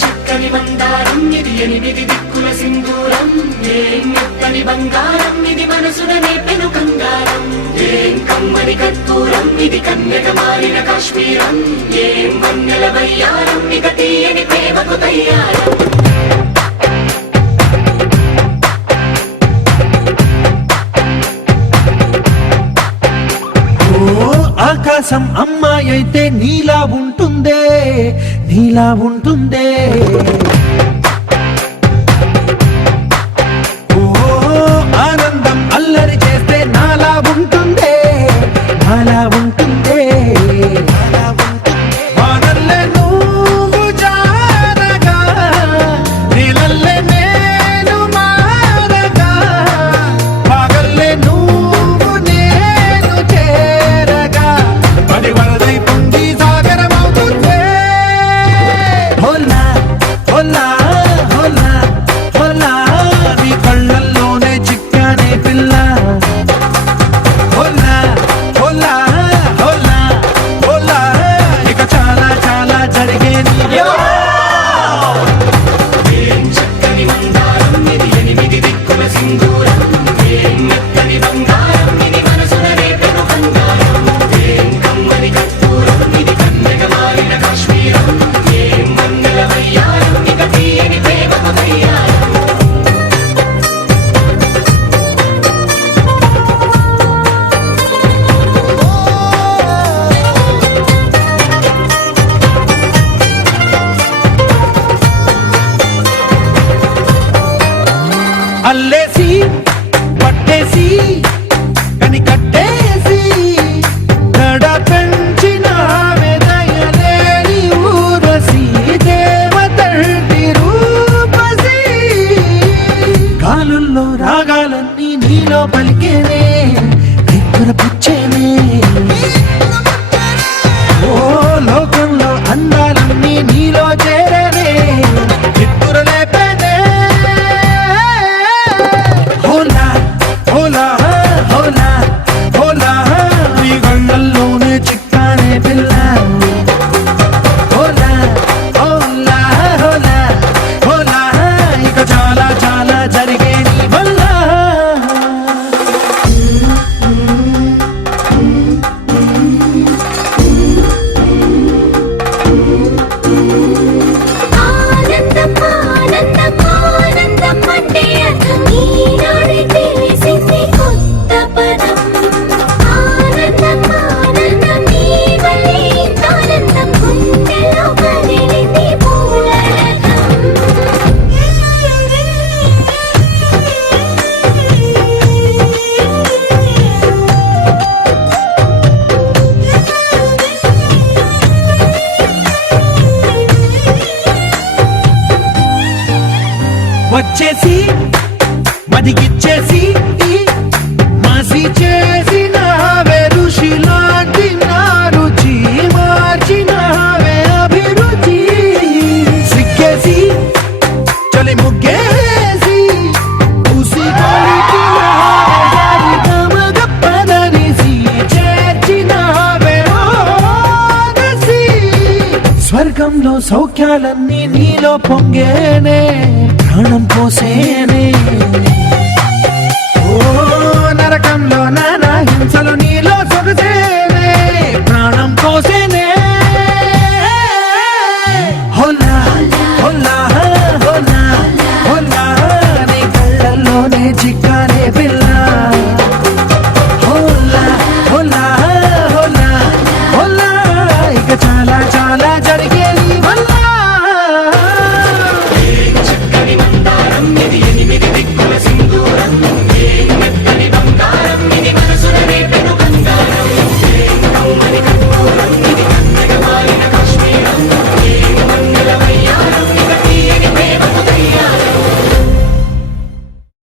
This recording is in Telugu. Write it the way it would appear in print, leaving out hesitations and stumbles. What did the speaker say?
చిక్కని మందారం ఇది ఎనిమిది దిక్కుల సింధూరం ఏం మెత్తని బంగారం ఇది మనసుననే పెను కంగారం ఏం కమ్మని కర్పూరం ఇది కన్యక మారిన కాశ్మీరం ఏం వన్నెల వయ్యారం ఇక తీయని ప్రేమకు తయ్యారం ఆకాశం అమ్మాయి అయితే నీలా ఉంటుందే నీలా ఉంటుందే ఓ ఆనందం అల్లరి చేస్తే నాలా ఉంటుందే నాలా ఉంటుందే వానల్లే నువ్వు జారగా నీలల్లే నేను మారగా పగల్లే నువ్వు నేను చేరగా పడి వరదై పొంగి సాగరమవుతుందే హోలా హోలా హోలా హోలా నీ కళ్ళల్లోనే చిక్కానే పిల్ల హోలా హోలా హోలా హోలా ఇక చాలా చాలా జరిగే చక్కని మందారం ఇది ఎనిమిది దిక్కుల సింధూరం ఏం మెత్తని బంగారం ఇది మనసుననే పెను కంగారం ఏం కమ్మని కర్పూరం ఇది కన్యక మారిన కాశ్మీరం ఏం వన్నెల వయ్యారం ఇక తీయని ప్రేమకు తయ్యారం అల్లేసి పట్టేసి కని కట్టేసి నడ పెంచిన దయలేని ఊరసి దేవతంటి రూపసి గాలుల్లో రాగాలన్నీ నీలో పలికేనే దగ్గర పుచ్చేనే ఓ లోకంలో అందాలన్నీ నీలో చేరనే చిత్తుర లేపేనే హోలా హోలా హోలా హోలా నీ గంగల్లోనే చిక్కానే పిల్ల హోలా హోలా హోలా హోలా ఇక చాలా చాలా జరిగే నీ వల్ల ఆనందం ఆనందం ఆనందం అంటే ఈనాడే తెలిసింది కొత్త పదం ఆనందం ఆనందం నీ వల్లే ఆనందం గుండెలో కదిలింది పూల వచ్చేసి మదిగిచ్చేసి మాసి చేసిన ఋషిలాంటి నా రుచి మార్చినవే అభిరుచి సిక్కేసి చలి ముగ్గేసి ఉసి గప్పదనిసి చేర్చినవే ఓదసి స్వర్గంలో సౌఖ్యాలన్నీ నీలో పొంగేనే ప్రాణం పోసేనే ఓ నరకంలో నానా హింసలు నీలో సొగసే